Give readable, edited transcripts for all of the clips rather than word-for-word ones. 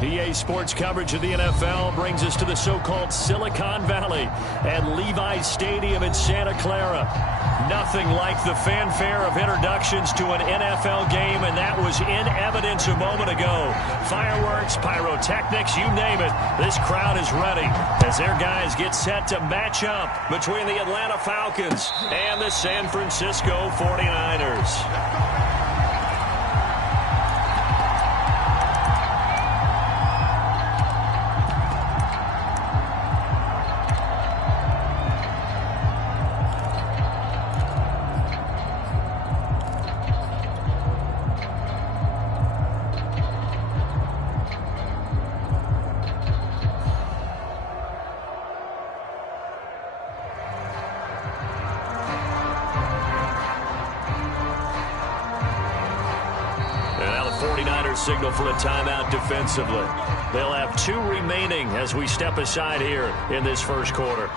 EA Sports coverage of the NFL brings us to the so-called Silicon Valley at Levi's Stadium in Santa Clara. Nothing like the fanfare of introductions to an NFL game, and that was in evidence a moment ago. Fireworks, pyrotechnics, you name it. This crowd is ready as their guys get set to match up between the Atlanta Falcons and the San Francisco 49ers. Signal for a timeout defensively. They'll have 2 remaining as we step aside here in this first quarter.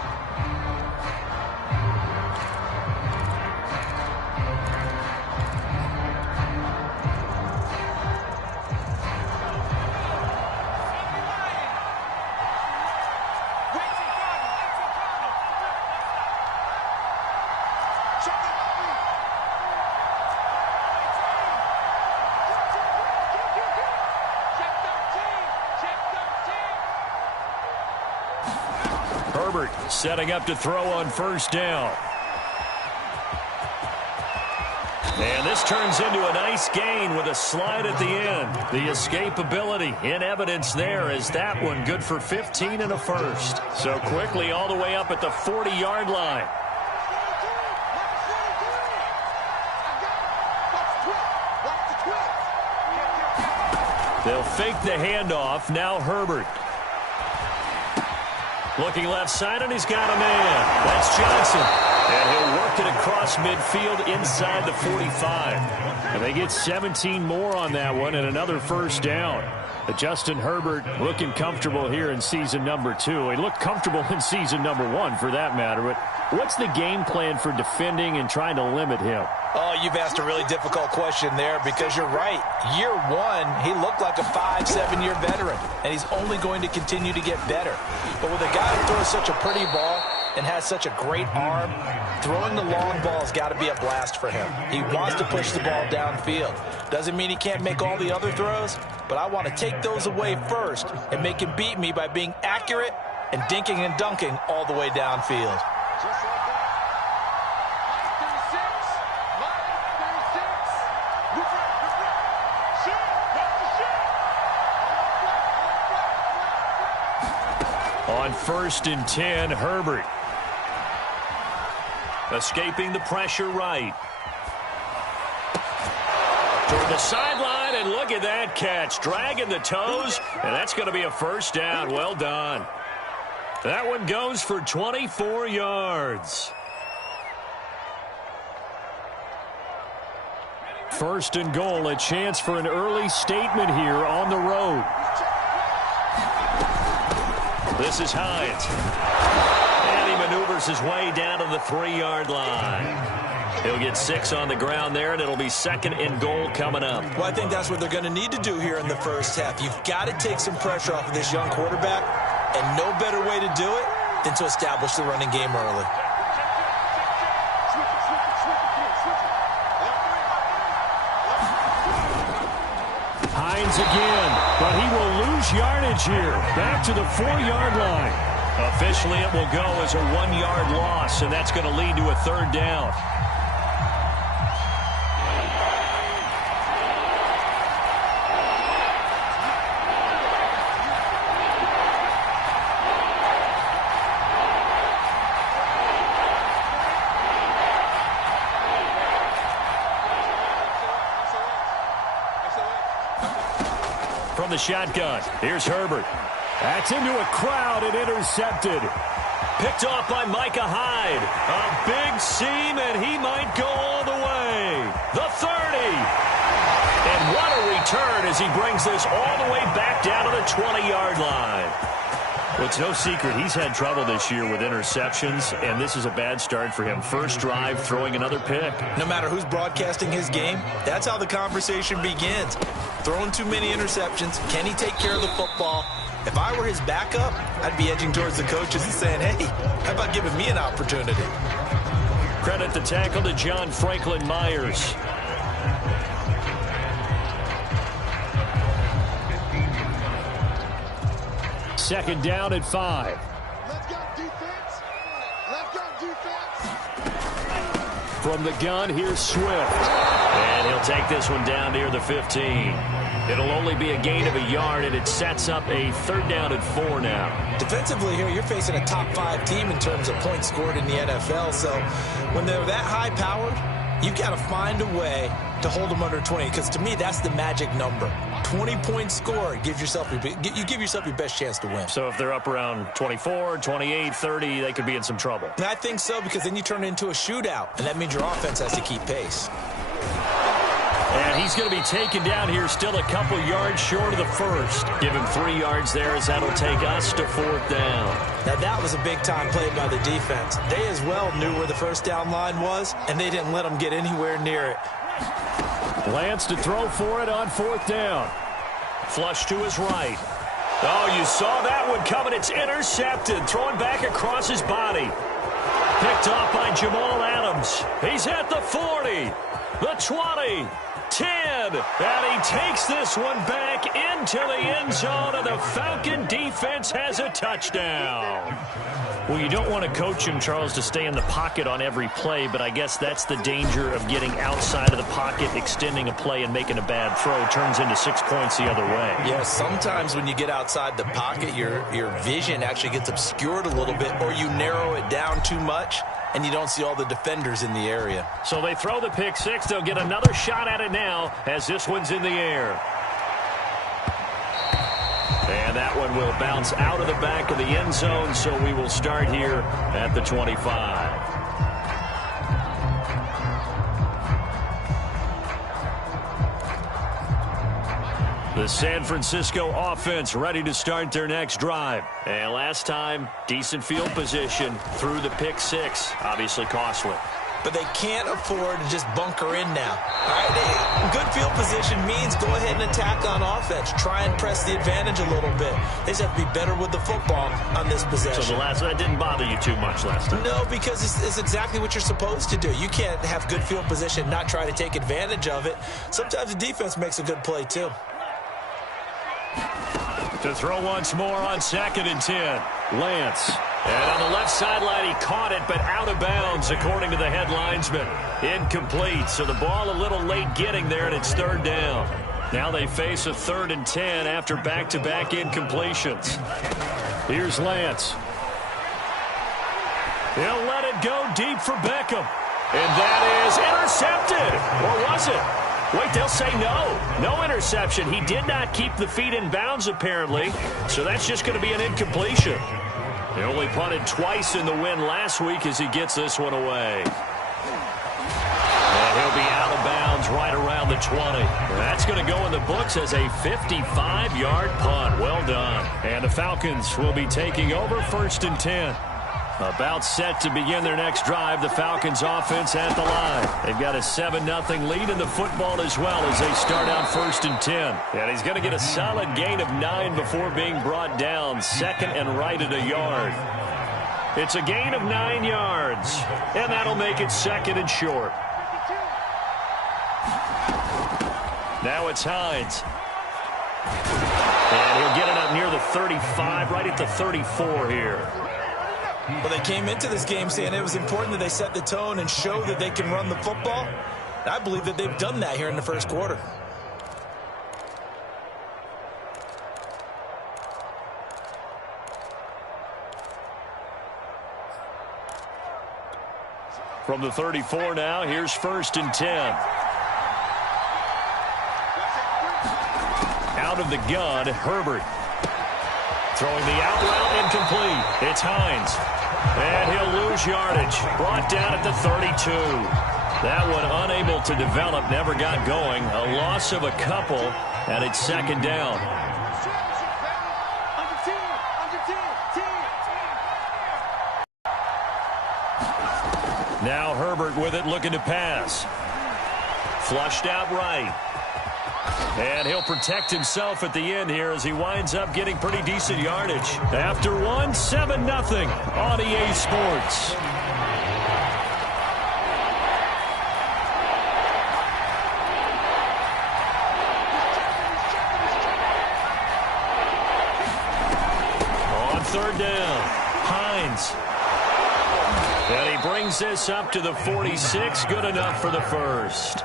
Setting up to throw on first down. And this turns into a nice gain with a slide at the end. The escapability in evidence there as that one good for 15 and a first. So quickly all the way up at the 40-yard line. They'll fake the handoff. Now Herbert. Looking left side, and he's got a man. That's Johnson. And he'll work it across midfield inside the 45. And they get 17 more on that one and another first down. But Justin Herbert looking comfortable here in season number 2. He looked comfortable in season number 1 for that matter. But what's the game plan for defending and trying to limit him? Oh, you've asked a really difficult question there because you're right. Year 1, he looked like a 5-7-year veteran, and he's only going to continue to get better. But with a guy who throws such a pretty ball and has such a great arm, throwing the long ball has got to be a blast for him. He wants to push the ball downfield. Doesn't mean he can't make all the other throws, but I want to take those away first and make him beat me by being accurate and dinking and dunking all the way downfield. On 1st and 10, Herbert. Escaping the pressure right. Toward the sideline, and look at that catch. Dragging the toes, and that's going to be a first down. Well done. That one goes for 24 yards. 1st and goal, a chance for an early statement here on the road. This is Hines. And he maneuvers his way down to the 3-yard line. He'll get 6 on the ground there, and it'll be 2nd and goal coming up. Well, I think that's what they're going to need to do here in the first half. You've got to take some pressure off of this young quarterback, and no better way to do it than to establish the running game early. Hines again, but he will lose yardage here. Back to the 4-yard line. Officially, it will go as a 1-yard loss, and that's going to lead to a 3rd down. From the shotgun, here's Herbert. That's into a crowd and intercepted. Picked off by Micah Hyde. A big seam, and he might go all the way. The 30. And what a return as he brings this all the way back down to the 20-yard line. Well, it's no secret he's had trouble this year with interceptions, and this is a bad start for him. First drive, throwing another pick. No matter who's broadcasting his game, that's how the conversation begins. throwing too many interceptions. Can he take care of the football? If I were his backup, I'd be edging towards the coaches and saying, hey, how about giving me an opportunity? Credit the tackle to John Franklin Myers. Second down at 5. Let's go defense. Let's go defense. From the gun, here's Swift. And he'll take this one down near the 15. It'll only be a gain of a yard, and it sets up a third down at 4 now. Defensively here, you're facing a top 5 team in terms of points scored in the NFL. So when they're that high-powered, you've got to find a way to hold them under 20, because to me, that's the magic number. 20-point score, you give yourself your best chance to win. So if they're up around 24, 28, 30, they could be in some trouble. And I think so, because then you turn it into a shootout, and that means your offense has to keep pace. And he's going to be taken down here, still a couple yards short of the first. Give him 3 yards there, as that'll take us to 4th down. Now, that was a big-time play by the defense. They as well knew where the first down line was, and they didn't let them get anywhere near it. Lance to throw for it on 4th down. Flush to his right. Oh, you saw that one coming. It's intercepted. Throwing back across his body. Picked off by Jamal Adams. He's at the 40, the 20, 10. And he takes this one back into the end zone, and the Falcon defense has a touchdown. Well, you don't want to coach him, Charles, to stay in the pocket on every play, but I guess that's the danger of getting outside of the pocket, extending a play, and making a bad throw. Turns into 6 points the other way. Yeah, sometimes when you get outside the pocket, your vision actually gets obscured a little bit, or you narrow it down too much, and you don't see all the defenders in the area. So they throw the pick 6. They'll get another shot at it now as this one's in the air. And that one will bounce out of the back of the end zone, so we will start here at the 25. The San Francisco offense ready to start their next drive. And last time, decent field position through the pick 6. Obviously costly. But they can't afford to just bunker in now. All right, good field position means go ahead and attack on offense. Try and press the advantage a little bit. They just have to be better with the football on this possession. So that didn't bother you too much last time? No, because it's exactly what you're supposed to do. You can't have good field position, not try to take advantage of it. Sometimes the defense makes a good play too. To throw once more on 2nd and 10. Lance. And on the left sideline, he caught it, but out of bounds, according to the head linesman. Incomplete, so the ball a little late getting there, and it's 3rd down. Now they face a 3rd and 10 after back-to-back incompletions. Here's Lance. He'll let it go deep for Beckham. And that is intercepted. Or was it? Wait, they'll say no. No interception. He did not keep the feet in bounds, apparently, so that's just going to be an incompletion. He only punted twice in the win last week as he gets this one away. And he'll be out of bounds right around the 20. That's going to go in the books as a 55-yard punt. Well done. And the Falcons will be taking over 1st and 10. About set to begin their next drive. The Falcons offense at the line. They've got a 7-0 lead in the football as well as they start out 1st and 10. And he's going to get a solid gain of 9 before being brought down. 2nd and right at a yard. It's a gain of 9 yards. And that'll make it 2nd and short. Now it's Hines. And he'll get it up near the 35, right at the 34 here. Well, they came into this game saying it was important that they set the tone and show that they can run the football. I believe that they've done that here in the first quarter. From the 34 now, here's 1st and 10. Out of the gun, Herbert. Throwing the out route incomplete. It's Hines. And he'll lose yardage. Brought down at the 32. That one unable to develop, never got going. A loss of a couple, and it's 2nd down. Now Herbert with it, looking to pass. Flushed out right. And he'll protect himself at the end here as he winds up getting pretty decent yardage. After one, 7-0 on EA Sports. On third down, Hines. And he brings this up to the 46. Good enough for the first.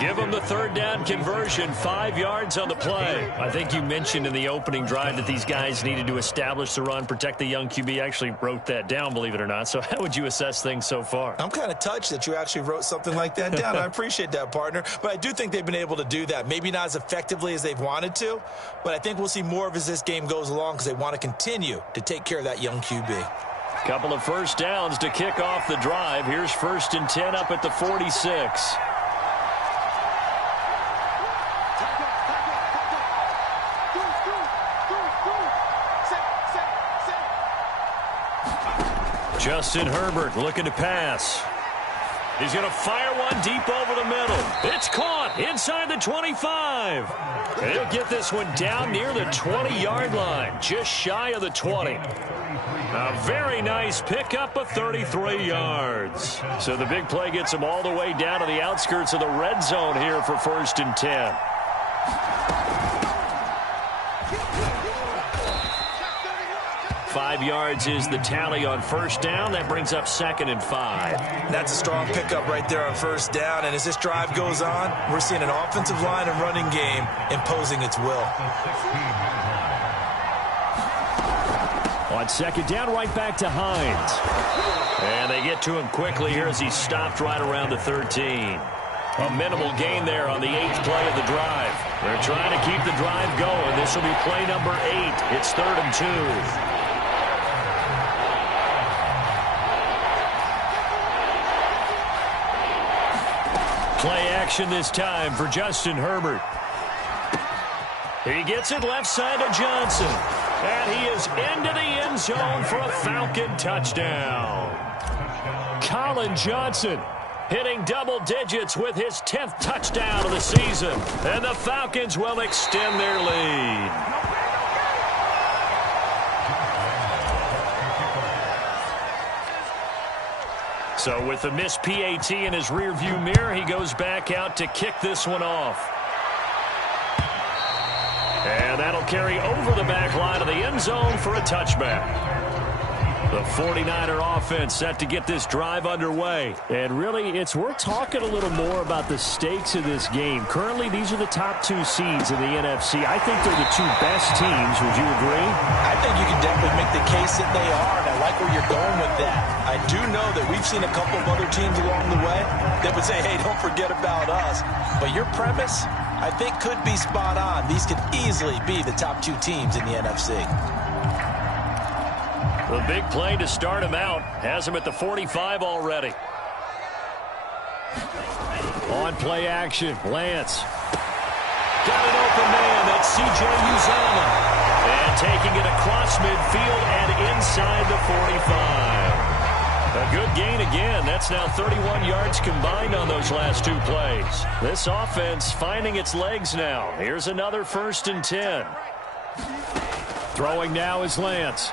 Give him the third down conversion, 5 yards on the play. I think you mentioned in the opening drive that these guys needed to establish the run, protect the young QB. I actually wrote that down, believe it or not. So how would you assess things so far? I'm kind of touched that you actually wrote something like that down. I appreciate that, partner. But I do think they've been able to do that. Maybe not as effectively as they've wanted to, but I think we'll see more of as this game goes along because they want to continue to take care of that young QB. Couple of first downs to kick off the drive. Here's 1st and 10 up at the 46. Justin Herbert looking to pass. He's going to fire one deep over the middle. It's caught inside the 25. And he'll get this one down near the 20-yard line, just shy of the 20. A very nice pickup of 33 yards. So the big play gets him all the way down to the outskirts of the red zone here for 1st and 10. Five yards is the tally on first down. That brings up 2nd and 5. That's a strong pickup right there on first down. And as this drive goes on, we're seeing an offensive line and running game imposing its will. On 2nd down, right back to Hines. And they get to him quickly here as he's stopped right around the 13. A minimal gain there on the 8th play of the drive. They're trying to keep the drive going. This will be play number 8. It's 3rd and 2. Play action this time for Justin Herbert. He gets it left side to Johnson. And he is into the end zone for a Falcon touchdown. Colin Johnson hitting double digits with his 10th touchdown of the season. And the Falcons will extend their lead. So with the missed PAT in his rearview mirror, he goes back out to kick this one off. And that'll carry over the back line of the end zone for a touchback. The 49er offense set to get this drive underway. And really, it's worth talking a little more about the stakes of this game. Currently, these are the top 2 seeds in the NFC. I think they're the 2 best teams. Would you agree? I think you can definitely make the case that they are, and I like where you're going with that. I do know that we've seen a couple of other teams along the way that would say, hey, don't forget about us. But your premise, I think, could be spot on. These could easily be the top 2 teams in the NFC. The big play to start him out has him at the 45 already. On play action, Lance. Got an open man, that's C.J. Uzomah. And taking it across midfield and inside the 45. A good gain again. That's now 31 yards combined on those last 2 plays. This offense finding its legs now. Here's another 1st and 10. Throwing now is Lance.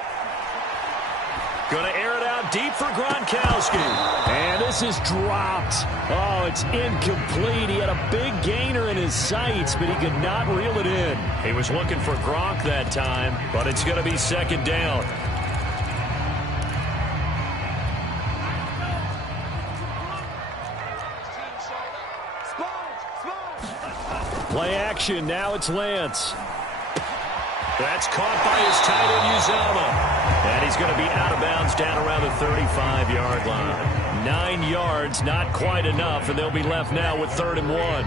Going to air it out deep for Gronkowski. And this is dropped. Oh, it's incomplete. He had a big gainer in his sights, but he could not reel it in. He was looking for Gronk that time, but it's going to be 2nd down. Play action. Now it's Lance. That's caught by his tight end, Uzomah. And he's going to be out of bounds down around the 35-yard line. 9 yards, not quite enough, and they'll be left now with 3rd and 1.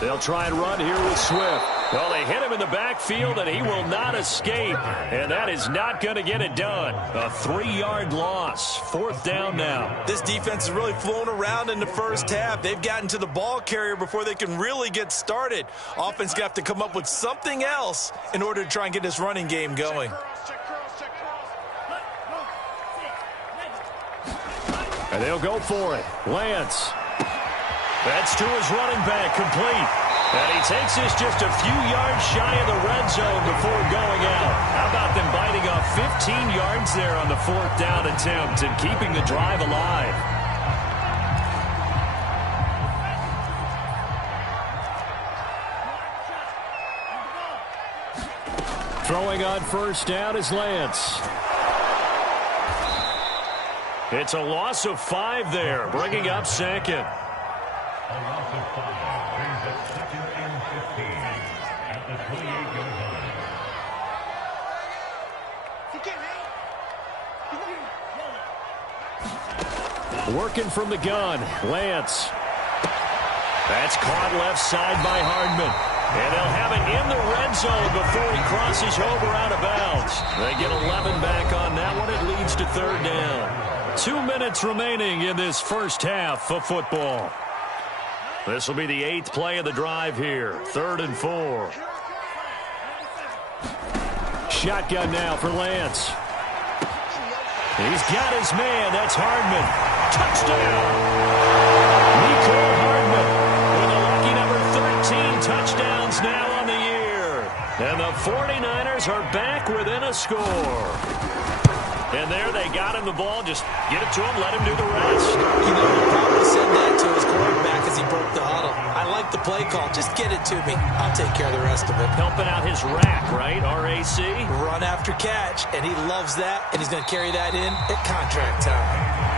They'll try and run here with Swift. Well, they hit him in the backfield, and he will not escape. And that is not going to get it done. A 3-yard loss. 4th down now. This defense has really flown around in the first half. They've gotten to the ball carrier before they can really get started. Offense going to have to come up with something else in order to try and get this running game going. And they'll go for it. Lance. That's to his running back, complete. And he takes this just a few yards shy of the red zone before going out. How about them biting off 15 yards there on the 4th down attempt and keeping the drive alive? Throwing on 1st down is Lance. It's a loss of 5 there, bringing up 2nd. A loss of 5 brings up 2nd and 15 at the 28-yard line. Working from the gun, Lance. That's caught left side by Hardman. And they'll have it in the red zone before he crosses over out of bounds. They get 11 back on that one. It leads to 3rd down. 2 minutes remaining in this first half of football. This will be the 8th play of the drive here. 3rd and 4. Shotgun now for Lance. He's got his man. That's Hardman. Touchdown! Nicole Hardman with a lucky number 13 touchdowns now on the year. And the 49ers are back within a score. And there they got him the ball. Just get it to him, let him do the rest. You know, he probably said that to his quarterback as he broke the huddle. I like the play call. Just get it to me. I'll take care of the rest of it. Helping out his rack, right? RAC. Run after catch, and he loves that, and he's going to carry that in at contract time.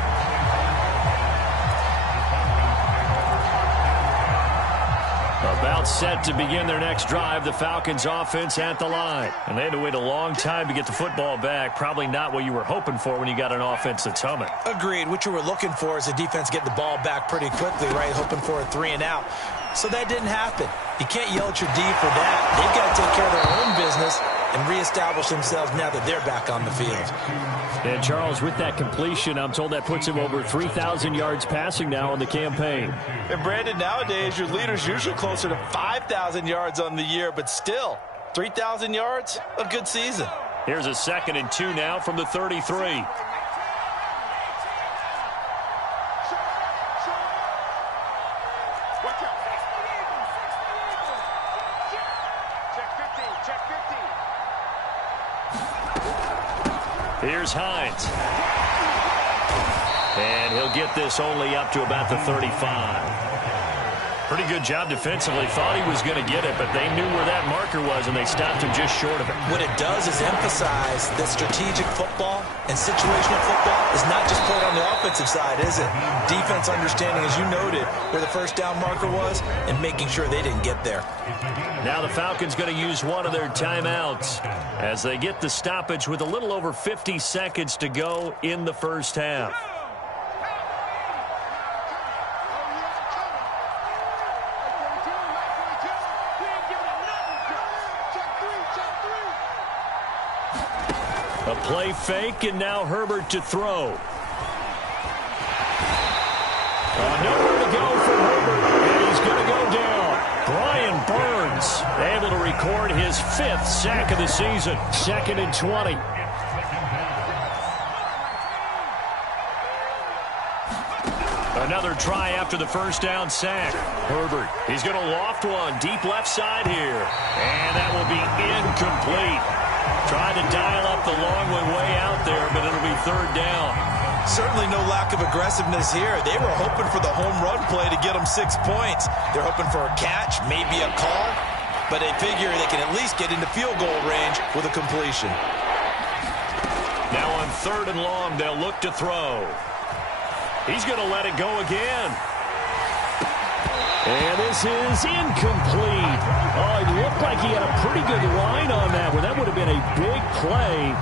About set to begin their next drive, the Falcons offense at the line. And they had to wait a long time to get the football back. Probably not what you were hoping for when you got an offense that's humming. Agreed. What you were looking for is a defense getting the ball back pretty quickly, right? Hoping for a 3 and out. So that didn't happen. You can't yell at your D for that. They've got to take care of their own business and reestablish themselves now that they're back on the field. And Charles, with that completion, I'm told that puts him over 3,000 yards passing now on the campaign. And Brandon, nowadays your leader's usually closer to 5,000 yards on the year, but still, 3,000 yards, a good season. Here's a 2nd and 2 now from the 33. Here's Hines. And he'll get this only up to about the 35. Pretty good job defensively. Thought he was going to get it, but they knew where that marker was, and they stopped him just short of it. What it does is emphasize that strategic football and situational football is not just played on the offensive side, is it? Defense understanding, as you noted, where the 1st down marker was and making sure they didn't get there. Now the Falcons going to use one of their timeouts as they get the stoppage with a little over 50 seconds to go in the first half. A play fake, and now Herbert to throw. Nowhere to go for Herbert, and he's going to go down. Brian Burns able to record his 5th sack of the season. 2nd and 20. Another try after the 1st down sack. Herbert, he's going to loft one deep left side here. And that will be incomplete. Tried to dial up the long way out there, but it'll be 3rd down. Certainly no lack of aggressiveness here. They were hoping for the home run play to get them 6 points. They're hoping for a catch, maybe a call, but they figure they can at least get into field goal range with a completion. Now on 3rd and long, they'll look to throw. He's going to let it go again. And this is incomplete. Oh, it looked like he had a pretty good line on that one. That would have been a big play,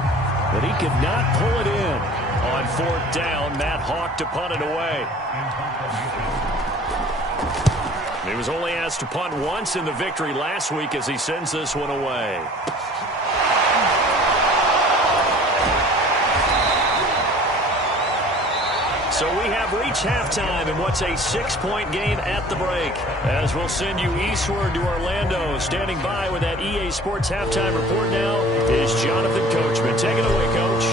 but he could not pull it in. On 4th down, Matt Hawk to punt it away. He was only asked to punt once in the victory last week as he sends this one away. So we have reached halftime in what's a 6-point game at the break. As we'll send you eastward to Orlando. Standing by with that EA Sports halftime report now is Jonathan Coachman. Take it away, Coach.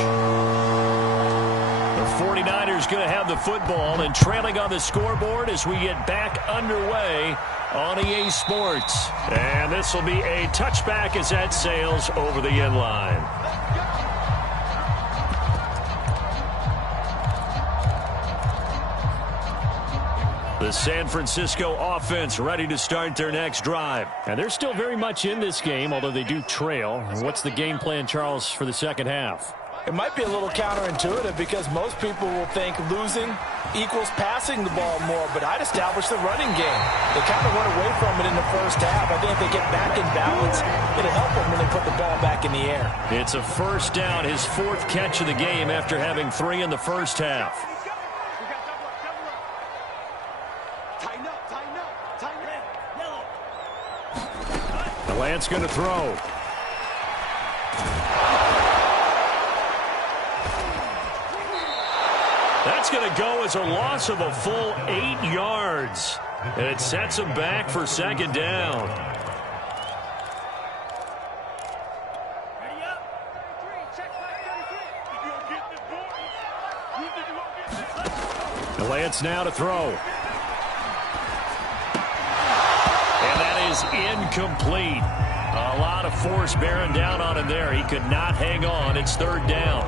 The 49ers going to have the football and trailing on the scoreboard as we get back underway on EA Sports. And this will be a touchback as that sails over the end line. The San Francisco offense ready to start their next drive. And they're still very much in this game, although they do trail. What's the game plan, Charles, for the second half? It might be a little counterintuitive because most people will think losing equals passing the ball more, but I'd establish the running game. They kind of went away from it in the first half. I think if they get back in balance, it'll help them when they put the ball back in the air. It's a first down, his fourth catch of the game after having 3 in the first half. Lance going to throw. That's going to go as a loss of a full 8 yards. And it sets him back for second down. Lance now to throw. And that is incomplete. A lot of force bearing down on him there. He could not hang on. It's third down.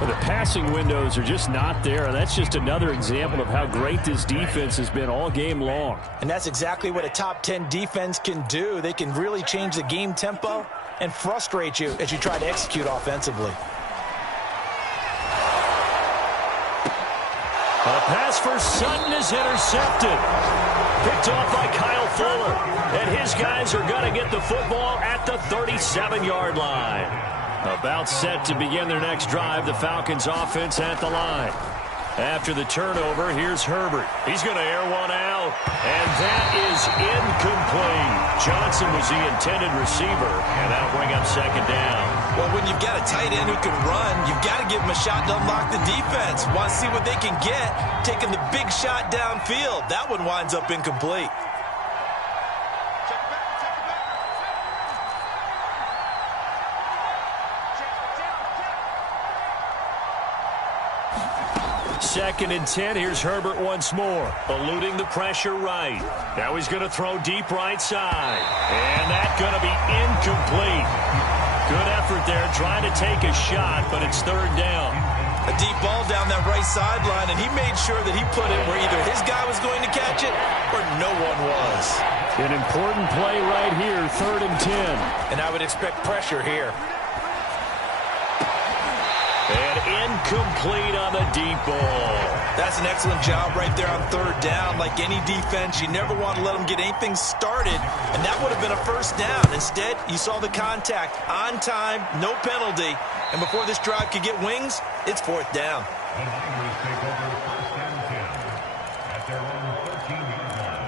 Well, the passing windows are just not there. That's just another example of how great this defense has been all game long. And that's exactly what a top 10 defense can do. They can really change the game tempo and frustrate you as you try to execute offensively. A pass for Sutton is intercepted. Picked off by Kyle Fuller. And his guys are going to get the football at the 37-yard line. About set to begin their next drive, the Falcons offense at the line. After the turnover, here's Herbert. He's going to air one out, and that is incomplete. Johnson was the intended receiver, and that'll bring up second down. Well, when you've got a tight end who can run, you've got to give him a shot to unlock the defense. Want to see what they can get, taking the big shot downfield. That one winds up incomplete. Second and 10. Here's Herbert once more, eluding the pressure right. Now he's going to throw deep right side. And that's going to be incomplete. Good effort there trying to take a shot, but it's third down. A deep ball down that right sideline, and he made sure that he put it where either his guy was going to catch it or no one was. An important play right here, third and 10. And I would expect pressure here. And incomplete on the deep ball. That's an excellent job right there on third down. Like any defense, you never want to let them get anything started, and that would have been a first down. Instead, you saw the contact on time, no penalty, and before this drive could get wings, it's fourth down. The Niners take over first and 10 at their own 13-yard line.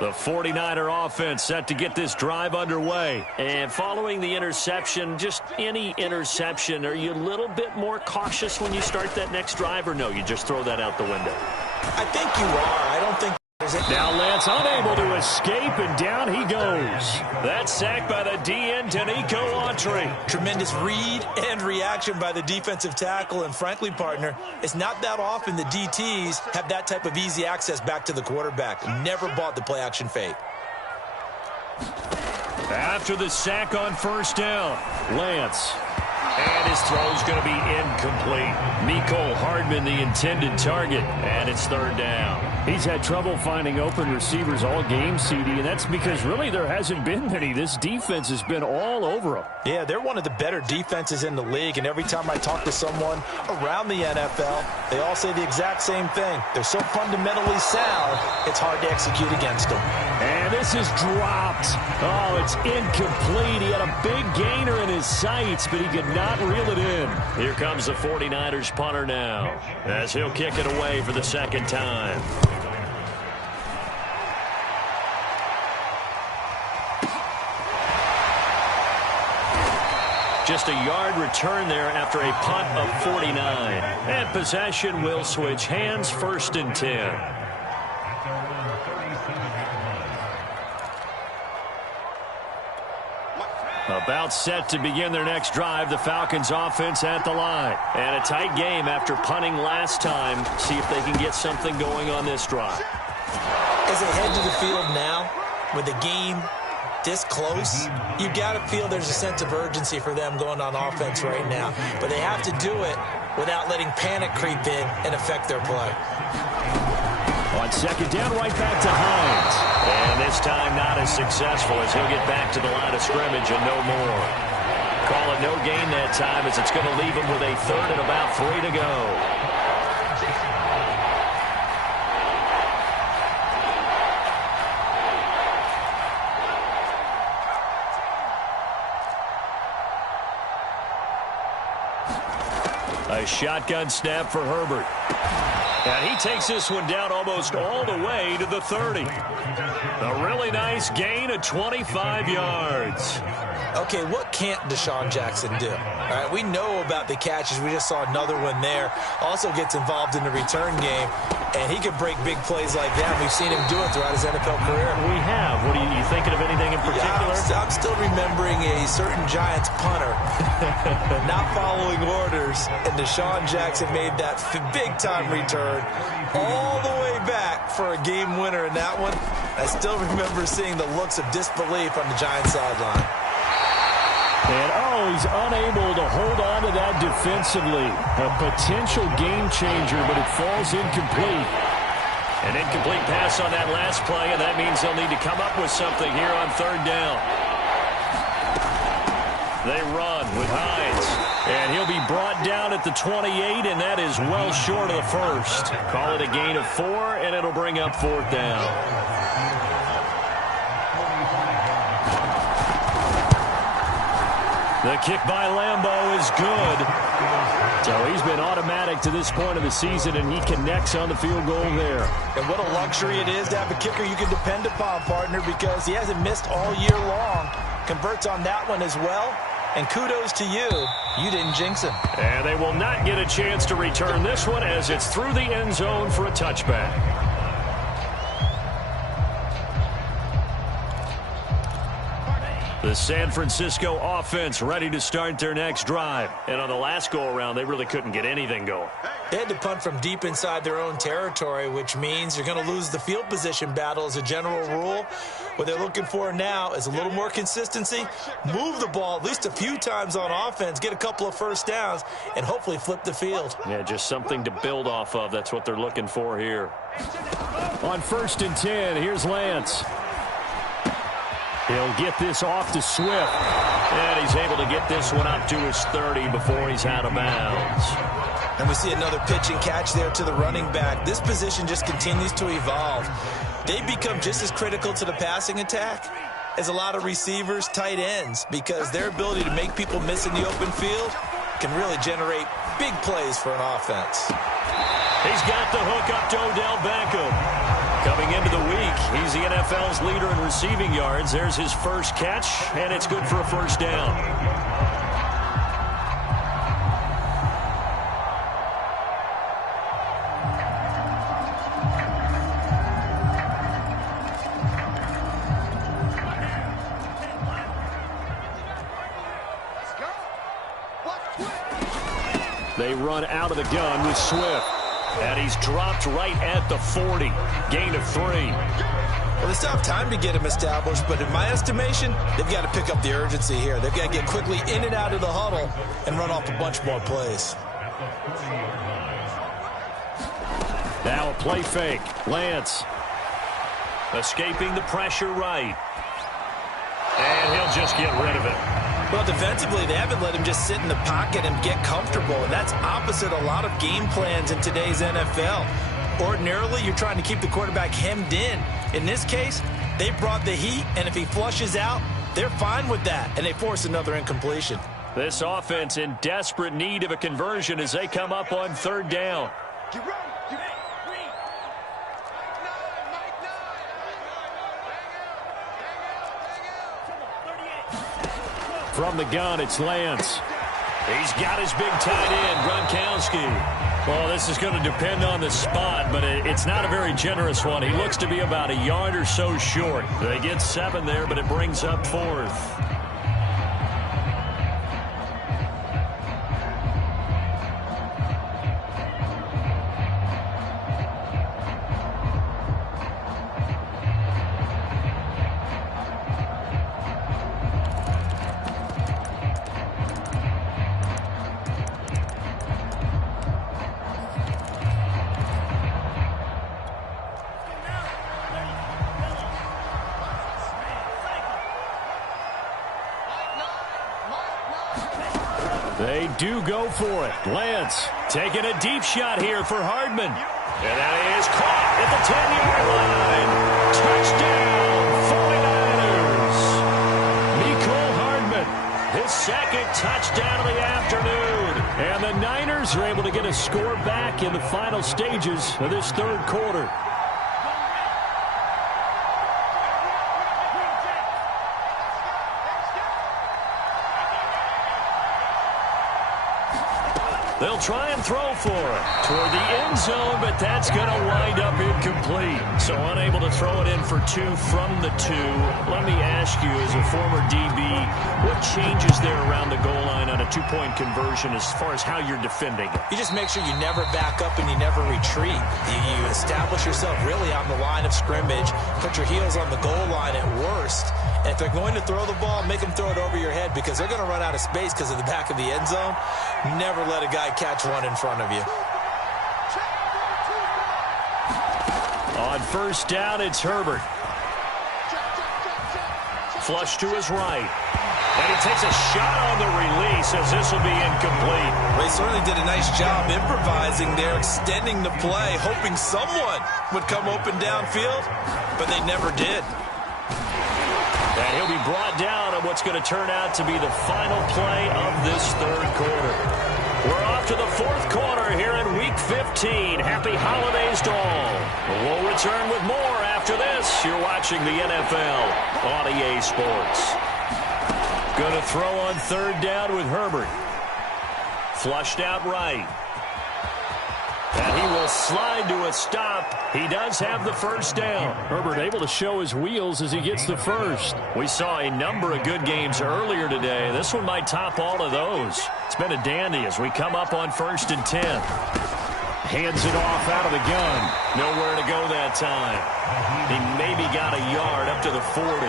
The 49er offense set to get this drive underway. And following the interception, just any interception, are you a little bit more cautious when you start that next drive, or no, you just throw that out the window? I think you are. I don't think there's a... Now Lance unable to escape, and down he goes. That's sacked by the DN, Danico Autry. Tremendous read and reaction by the defensive tackle, and frankly, partner, it's not that often the DTs have that type of easy access back to the quarterback. Never bought the play-action fake. After the sack on first down, Lance. And his throw's going to be incomplete. Mecole Hardman, the intended target, and it's third down. He's had trouble finding open receivers all game, CD, and that's because really there hasn't been many. This defense has been all over him. Yeah, they're one of the better defenses in the league, and every time I talk to someone around the NFL, they all say the exact same thing. They're so fundamentally sound, it's hard to execute against them. And this is dropped. Oh, it's incomplete. He had a big gainer in his sights, but he could not reel it in. Here comes the 49ers punter now, as he'll kick it away for the second time. Just a yard return there after a punt of 49. And possession will switch hands, first and 10. About set to begin their next drive, the Falcons offense at the line. And a tight game after punting last time. See if they can get something going on this drive. As they head to the field now, with the game this close, you got to feel there's a sense of urgency for them going on offense right now. But they have to do it without letting panic creep in and affect their play. On second down, right back to Hines. And this time not as successful as he'll get back to the line of scrimmage and no more. Call it no gain that time as it's going to leave him with a third and about 3 to go. A shotgun snap for Herbert. And he takes this one down almost all the way to the 30. A really nice gain of 25 yards. Okay, what can't Deshaun Jackson do? All right, we know about the catches. We just saw another one there. Also gets involved in the return game, and he can break big plays like that. We've seen him do it throughout his NFL career. We have. What are you thinking of anything in particular? Yeah, I'm still remembering a certain Giants punter not following orders, and Deshaun Jackson made that big-time return all the way back for a game winner in that one. I still remember seeing the looks of disbelief on the Giants sideline. And, he's unable to hold on to that defensively. A potential game changer, but it falls incomplete. An incomplete pass on that last play, and that means they'll need to come up with something here on third down. They run with Hines. And he'll be brought down at the 28, and that is well short of the first. Call it a gain of 4, and it'll bring up fourth down. The kick by Lambeau is good. So he's been automatic to this point of the season, and he connects on the field goal there. And what a luxury it is to have a kicker you can depend upon, partner, because he hasn't missed all year long. Converts on that one as well. And kudos to you. You didn't jinx him. And they will not get a chance to return this one as it's through the end zone for a touchback. The San Francisco offense ready to start their next drive. And on the last go-around, they really couldn't get anything going. They had to punt from deep inside their own territory, which means you're going to lose the field position battle as a general rule. What they're looking for now is a little more consistency, move the ball at least a few times on offense, get a couple of first downs, and hopefully flip the field. Yeah, just something to build off of. That's what they're looking for here. On 1st and 10, here's Lance. He'll get this off to Swift. And he's able to get this one up to his 30 before he's out of bounds. And we see another pitch and catch there to the running back. This position just continues to evolve. They become just as critical to the passing attack as a lot of receivers, tight ends, because their ability to make people miss in the open field can really generate big plays for an offense. He's got the hook up to Odell Beckham. Coming into the week, he's the NFL's leader in receiving yards. There's his first catch, and it's good for a first down. They run out of the gun with Swift. And he's dropped right at the 40. Gain of 3. Well, they still have time to get him established, but in my estimation, they've got to pick up the urgency here. They've got to get quickly in and out of the huddle and run off a bunch more plays. Now a play fake. Lance escaping the pressure right. And he'll just get rid of it. Well, defensively, they haven't let him just sit in the pocket and get comfortable, and that's opposite a lot of game plans in today's NFL. Ordinarily, you're trying to keep the quarterback hemmed in. In this case, they brought the heat, and if he flushes out, they're fine with that, and they force another incompletion. This offense in desperate need of a conversion as they come up on third down. From the gun, it's Lance. He's got his big tight end, Gronkowski. Well, this is going to depend on the spot, but it's not a very generous one. He looks to be about a yard or so short. They get 7 there, but it brings up 4th. They do go for it. Lance taking a deep shot here for Hardman. And that is caught at the 10-yard line. Touchdown, 49ers. Mecole Hardman, his second touchdown of the afternoon. And the Niners are able to get a score back in the final stages of this third quarter. They'll try and throw for it toward the end zone, but that's going to wind up incomplete. So unable to throw it in for 2 from the 2. Let me ask you, as a former DB, what changes there around the goal line on a 2-point conversion as far as how you're defending it? You just make sure you never back up and you never retreat. You establish yourself really on the line of scrimmage, put your heels on the goal line at worst. And if they're going to throw the ball, make them throw it over your head because they're going to run out of space because of the back of the end zone. Never let a guy catch one in front of you. On first down, it's Herbert. Flush to his right. And he takes a shot on the release as this will be incomplete. They certainly did a nice job improvising there, extending the play, hoping someone would come open downfield, but they never did. And he'll be brought down on what's going to turn out to be the final play of this third quarter. We're off to the fourth quarter here in Week 15. Happy holidays to all. We'll return with more after this. You're watching the NFL on EA Sports. Going to throw on third down with Herbert. Flushed out right. And he will slide to a stop. He does have the first down. Herbert able to show his wheels as he gets the first. We saw a number of good games earlier today. This one might top all of those. It's been a dandy as we come up on 1st and 10. Hands it off out of the gun. Nowhere to go that time. He maybe got a yard up to the 40.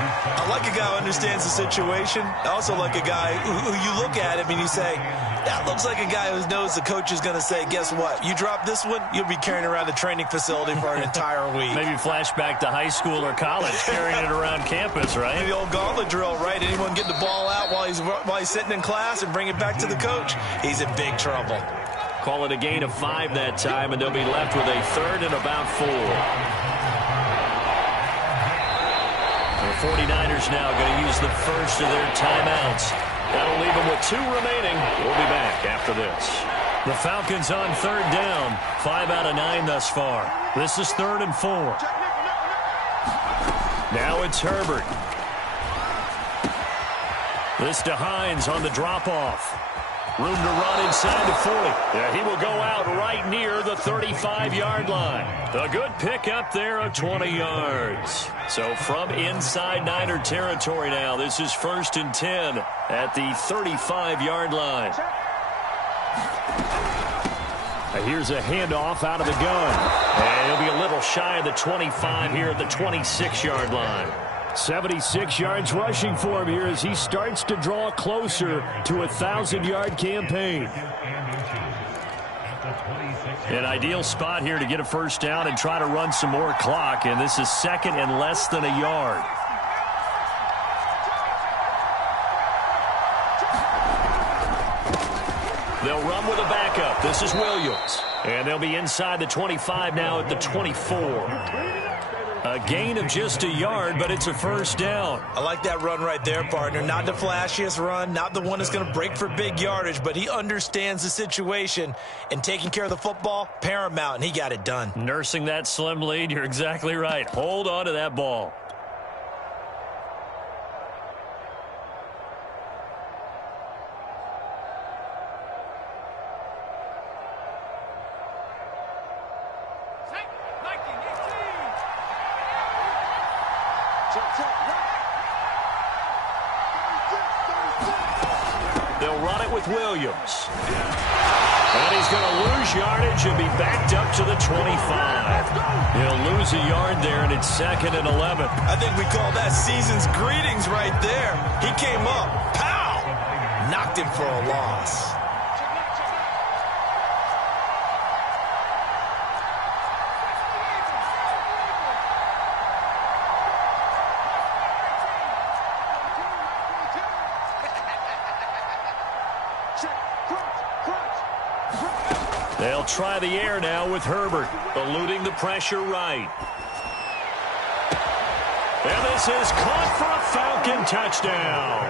I like a guy who understands the situation. I also like a guy who you look at him and you say, that looks like a guy who knows the coach is going to say, guess what? You drop this one, you'll be carrying around the training facility for an entire week. Maybe flashback to high school or college, carrying it around campus, right? The old gauntlet drill, right? Anyone get the ball out while he's sitting in class and bring it back to the coach? He's in big trouble. Call it a gain of 5 that time, and they'll be left with a third and about 4. The 49ers now going to use the first of their timeouts. That'll leave them with 2 remaining. We'll be back after this. The Falcons on third down. 5 out of 9 thus far. This is 3rd and 4. Now it's Herbert. This to Hines on the drop-off. Room to run inside the 40. Yeah, he will go out right near the 35-yard line. A good pickup there of 20 yards. So from inside Niner territory now, this is 1st and 10 at the 35-yard line. Here's a handoff out of the gun. And he'll be a little shy of the 25 here at the 26-yard line. 76 yards rushing for him here as he starts to draw closer to a 1,000-yard campaign. An ideal spot here to get a first down and try to run some more clock, and this is 2nd and less than a yard. They'll run with a backup. This is Williams. And they'll be inside the 25 now at the 24. A gain of just a yard, but it's a first down. I like that run right there, partner. Not the flashiest run, not the one that's going to break for big yardage, but he understands the situation, and taking care of the football, paramount, and he got it done. Nursing that slim lead, you're exactly right. Hold on to that ball. They'll run it with Williams. And he's going to lose yardage and be backed up to the 25. He'll lose a yard there, and it's 2nd and 11. I think we call that season's greetings right there. He came up, pow, knocked him for a loss. They'll try the air now with Herbert, eluding the pressure right. And this is caught for a Falcon touchdown.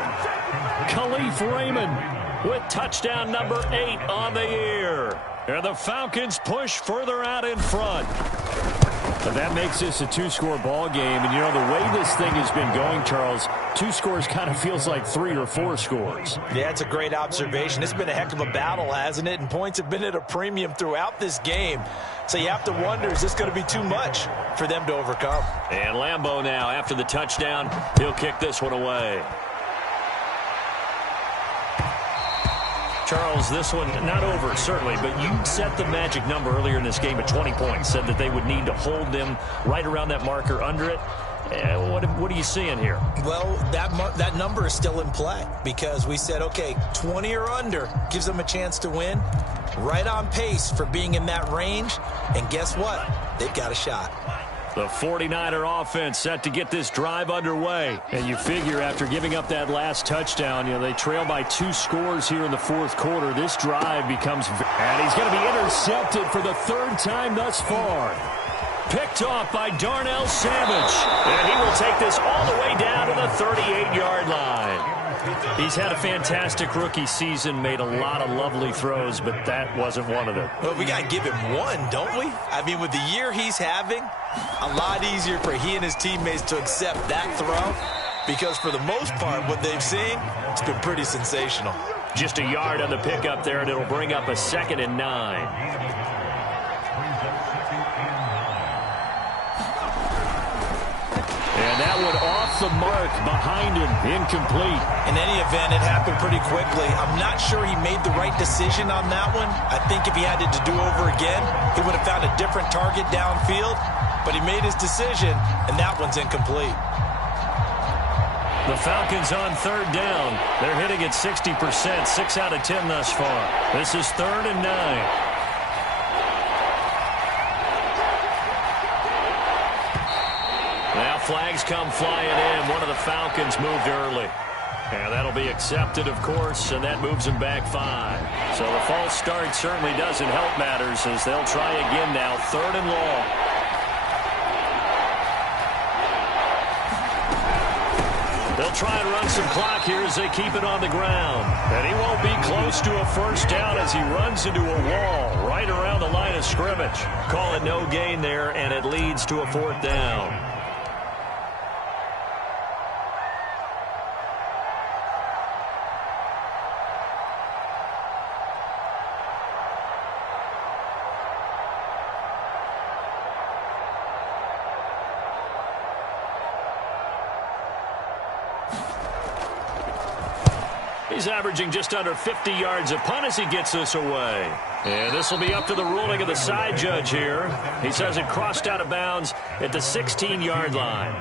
Khalif Raymond with touchdown number 8 on the year. And the Falcons push further out in front. But that makes this a 2-score ball game. And, you know, the way this thing has been going, Charles, 2 scores kind of feels like 3 or 4 scores. Yeah, it's a great observation. It's been a heck of a battle, hasn't it? And points have been at a premium throughout this game. So you have to wonder, is this going to be too much for them to overcome? And Lambeau now, after the touchdown, he'll kick this one away. Charles, this one not over, certainly, but you set the magic number earlier in this game at 20 points, said that they would need to hold them right around that marker under it. What are you seeing here? Well, that number is still in play because we said, okay, 20 or under gives them a chance to win. Right on pace for being in that range. And guess what? They've got a shot. The 49er offense set to get this drive underway. And you figure after giving up that last touchdown, you know, they trail by 2 scores here in the 4th quarter. This drive becomes... And he's going to be intercepted for the 3rd time thus far. Picked off by Darnell Savage. And he will take this all the way down to the 38-yard line. He's had a fantastic rookie season, made a lot of lovely throws, but that wasn't one of them. Well, we got to give him one, don't we? I mean, with the year he's having, a lot easier for he and his teammates to accept that throw because for the most part, what they've seen, it's been pretty sensational. Just a yard on the pickup there, and it'll bring up a 2nd and 9. And that one off the mark behind him, incomplete. In any event, it happened pretty quickly. I'm not sure he made the right decision on that one. I think if he had it to do over again, he would have found a different target downfield. But he made his decision, and that one's incomplete. The Falcons on 3rd down. They're hitting at 60%, 6 out of 10 thus far. This is 3rd and 9. Now flags come flying in. One of the Falcons moved early. And that'll be accepted, of course, and that moves them back 5. So the false start certainly doesn't help matters as they'll try again now, 3rd and long. They'll try and run some clock here as they keep it on the ground. And he won't be close to a 1st down as he runs into a wall right around the line of scrimmage. Call it no gain there, and it leads to a 4th down. He's averaging just under 50 yards a punt as he gets this away. And this will be up to the ruling of the side judge here. He says it crossed out of bounds at the 16-yard line.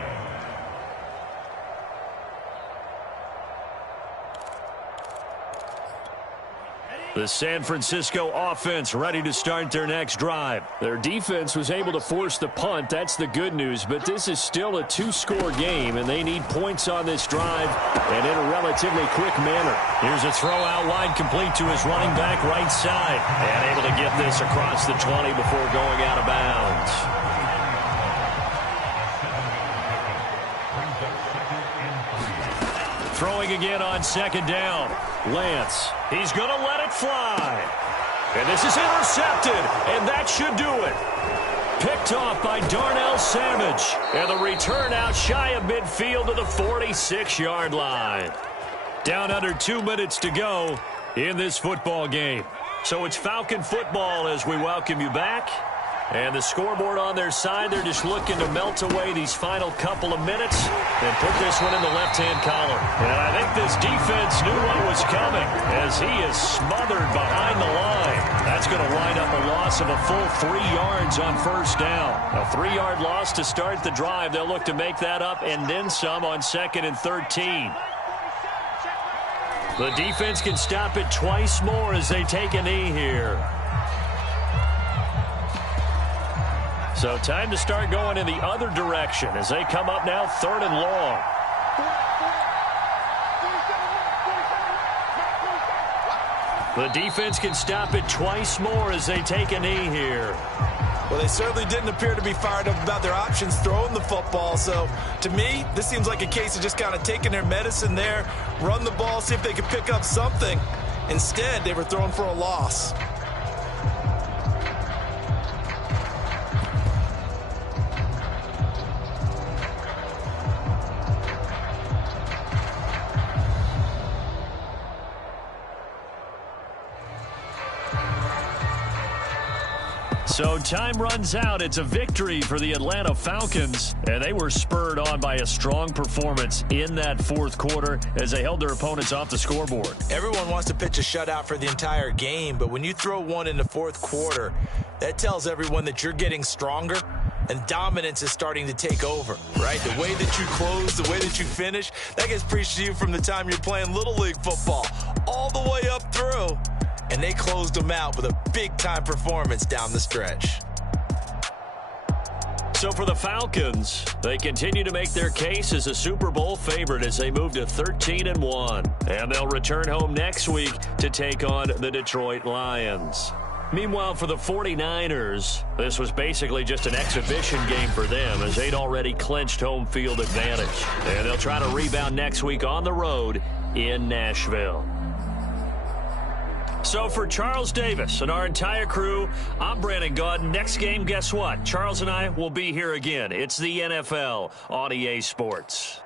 The San Francisco offense ready to start their next drive. Their defense was able to force the punt. That's the good news. But this is still a 2-score game, and they need points on this drive and in a relatively quick manner. Here's a throw out wide complete to his running back right side. And able to get this across the 20 before going out of bounds. Throwing again on 2nd down. Lance, he's going to let it fly. And this is intercepted, and that should do it. Picked off by Darnell Savage. And the return out shy of midfield to the 46-yard line. Down under 2 minutes to go in this football game. So it's Falcon football as we welcome you back. And the scoreboard on their side, they're just looking to melt away these final couple of minutes and put this one in the left-hand column. And I think this defense knew what was coming as he is smothered behind the line. That's going to wind up a loss of a full 3 yards on 1st down. A 3-yard loss to start the drive. They'll look to make that up and then some on 2nd and 13. The defense can stop it twice more as they take a knee here. So time to start going in the other direction as they come up now 3rd and long. The defense can stop it twice more as they take a knee here. Well, they certainly didn't appear to be fired up about their options throwing the football. So, to me, this seems like a case of just kind of taking their medicine there, run the ball, see if they could pick up something. Instead, they were throwing for a loss. So time runs out. It's a victory for the Atlanta Falcons, and they were spurred on by a strong performance in that fourth quarter as they held their opponents off the scoreboard. Everyone wants to pitch a shutout for the entire game, but when you throw one in the fourth quarter, that tells everyone that you're getting stronger and dominance is starting to take over, right? The way that you close, the way that you finish, that gets preached to you from the time you're playing Little League football all the way up through. And they closed them out with a big-time performance down the stretch. So for the Falcons, they continue to make their case as a Super Bowl favorite as they move to 13-1. And they'll return home next week to take on the Detroit Lions. Meanwhile, for the 49ers, this was basically just an exhibition game for them as they'd already clinched home field advantage. And they'll try to rebound next week on the road in Nashville. So for Charles Davis and our entire crew, I'm Brandon Gaud. Next game, guess what? Charles and I will be here again. It's the NFL on EA Sports.